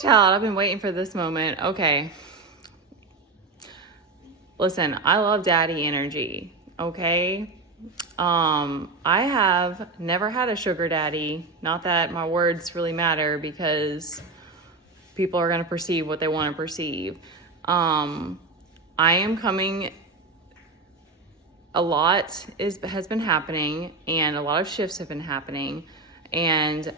child, I've been waiting for this moment. Okay. Listen, I love daddy energy. Okay. I have never had a sugar daddy. Not that my words really matter because people are going to perceive what they want to perceive. I am coming, a lot has been happening and a lot of shifts have been happening. And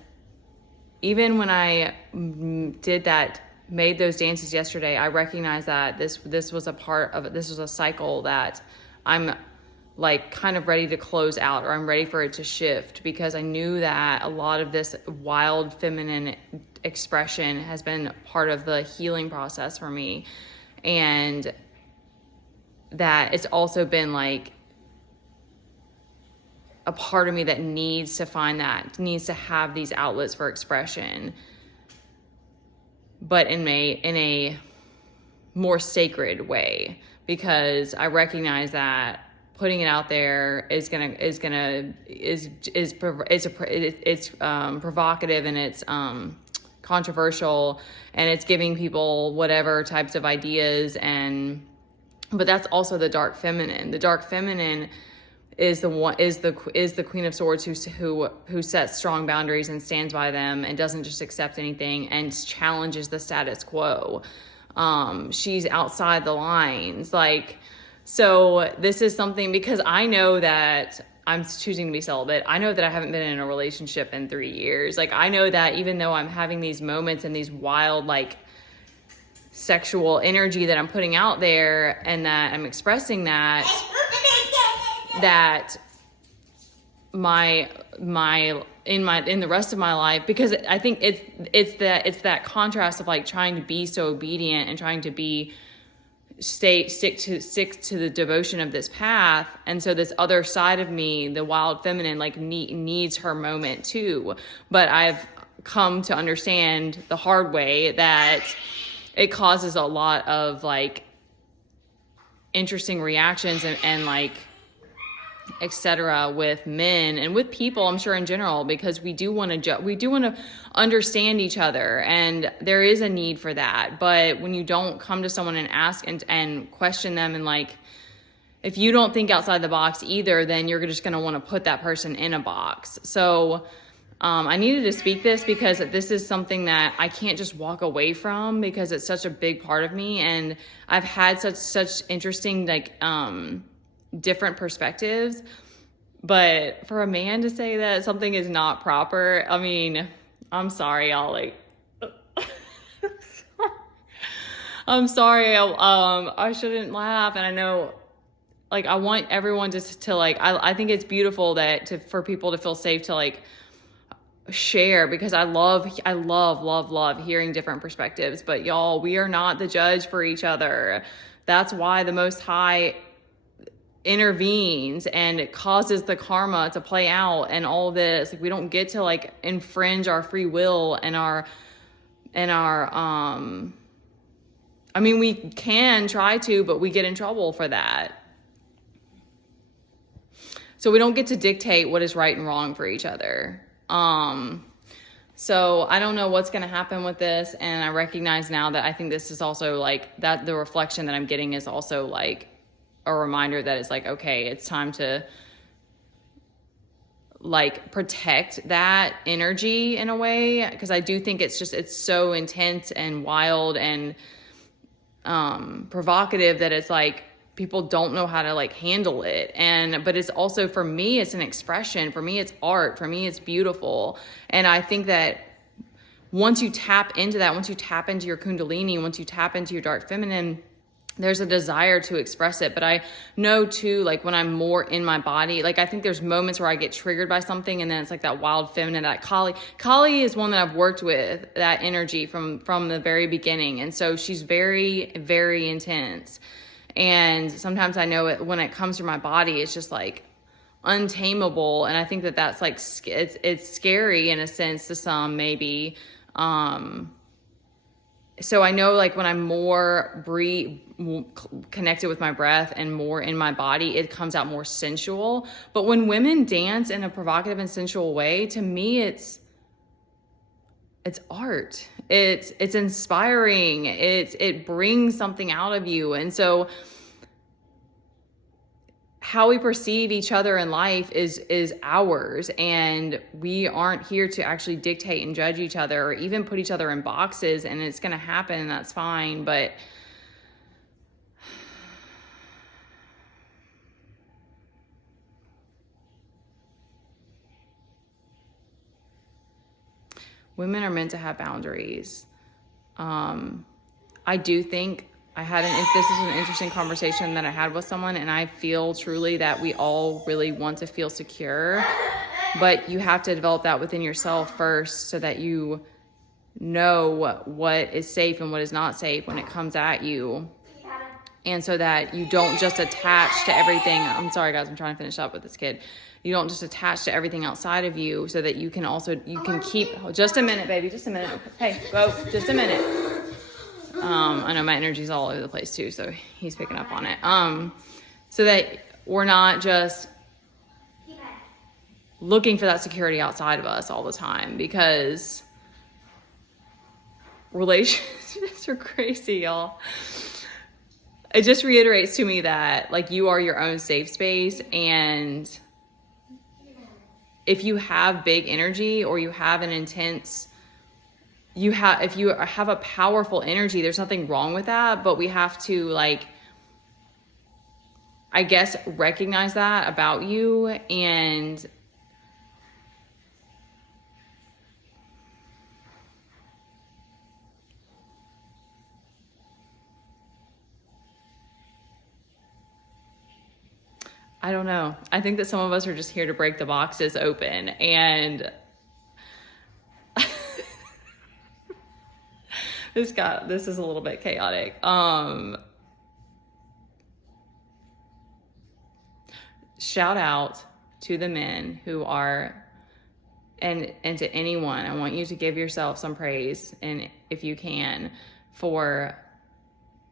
even when I made those dances yesterday, I recognized that this was a part of it. This was a cycle that I'm like kind of ready to close out, or I'm ready for it to shift, because I knew that a lot of this wild feminine expression has been part of the healing process for me. And that it's also been like a part of me that needs to find that, needs to have these outlets for expression, but in a more sacred way, because I recognize that putting it out there is provocative, and it's controversial, and it's giving people whatever types of ideas, but that's also the dark feminine. The dark feminine is the Queen of Swords who sets strong boundaries and stands by them and doesn't just accept anything and challenges the status quo. She's outside the lines. So this is something, because I know that I'm choosing to be celibate. I know that I haven't been in a relationship in 3 years. I know that even though I'm having these moments and these wild, sexual energy that I'm putting out there, and that I'm expressing that in the rest of my life, because I think it's that contrast of trying to be so obedient and trying to stick to the devotion of this path. And so this other side of me, the wild feminine, needs her moment too. But I've come to understand the hard way that it causes a lot of interesting reactions and etc. with men and with people, I'm sure in general, because we do want to understand each other, and there is a need for that. But when you don't come to someone and ask and question them, and if you don't think outside the box either, then you're just going to want to put that person in a box. So I needed to speak this, because this is something that I can't just walk away from, because it's such a big part of me, and I've had such interesting different perspectives. But for a man to say that something is not proper, I mean, I'm sorry, I'm sorry, I shouldn't laugh. And I know, I want everyone to I think it's beautiful for people to feel safe to share, because I love hearing different perspectives. But y'all, we are not the judge for each other. That's why the Most High intervenes, and it causes the karma to play out and all of this. We don't get to infringe our free will and our I mean, we can try to, but we get in trouble for that. So we don't get to dictate what is right and wrong for each other. So I don't know what's going to happen with this. And I recognize now that I think this is also that the reflection that I'm getting is also a reminder that it's okay, it's time to protect that energy in a way. Because I do think it's so intense and wild and provocative that it's people don't know how to handle it. But it's also, for me, it's an expression. For me, it's art. For me, it's beautiful. And I think that once you tap into that, once you tap into your Kundalini, once you tap into your dark feminine, there's a desire to express it. But I know too, when I'm more in my body, I think there's moments where I get triggered by something, and then it's that wild feminine, that Kali is one that I've worked with, that energy from the very beginning. And so she's very, very intense. And sometimes I know it when it comes to my body, it's just untamable. And I think that's it's scary in a sense to some, maybe. So I know when I'm more connected with my breath and more in my body, it comes out more sensual. But when women dance in a provocative and sensual way, to me, it's art. It's inspiring. It brings something out of you. And so how we perceive each other in life is ours, and we aren't here to actually dictate and judge each other or even put each other in boxes, and it's going to happen, and that's fine. But women are meant to have boundaries. I do think this is an interesting conversation that I had with someone, and I feel truly that we all really want to feel secure, but you have to develop that within yourself first so that you know what is safe and what is not safe when it comes at you. And so that you don't just attach to everything. I'm sorry, guys, I'm trying to finish up with this kid. You don't just attach to everything outside of you, so that you can keep, just a minute, baby, just a minute. Hey, go, just a minute. I know my energy's all over the place too, so he's picking up on it. So that we're not just looking for that security outside of us all the time, because relationships are crazy, y'all. It just reiterates to me that, like, you are your own safe space, and if you have big energy or you have an intense, if you have a powerful energy, there's nothing wrong with that, but we have to, like, I guess, recognize that about you. And I don't know. I think that some of us are just here to break the boxes open, and this is a little bit chaotic. Shout out to the men who are, and to anyone, I want you to give yourself some praise, and if you can, for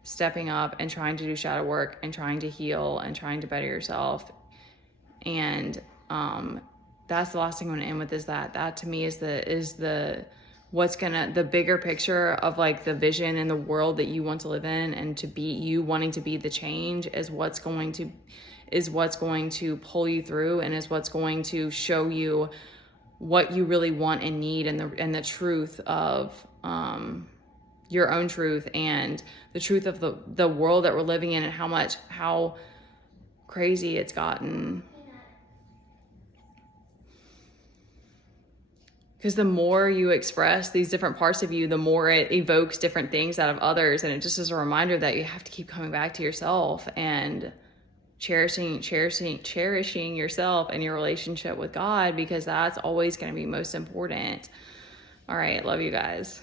stepping up and trying to do shadow work and trying to heal and trying to better yourself. And that's the last thing I'm going to end with, is that to me is the bigger picture of, like, the vision and the world that you want to live in, and to be you wanting to be the change is what's going to pull you through, and is what's going to show you what you really want and need, and the truth of your own truth, and the truth of the world that we're living in, and how crazy it's gotten. Because the more you express these different parts of you, the more it evokes different things out of others. And it just is a reminder that you have to keep coming back to yourself and cherishing yourself and your relationship with God, because that's always going to be most important. All right. Love you guys.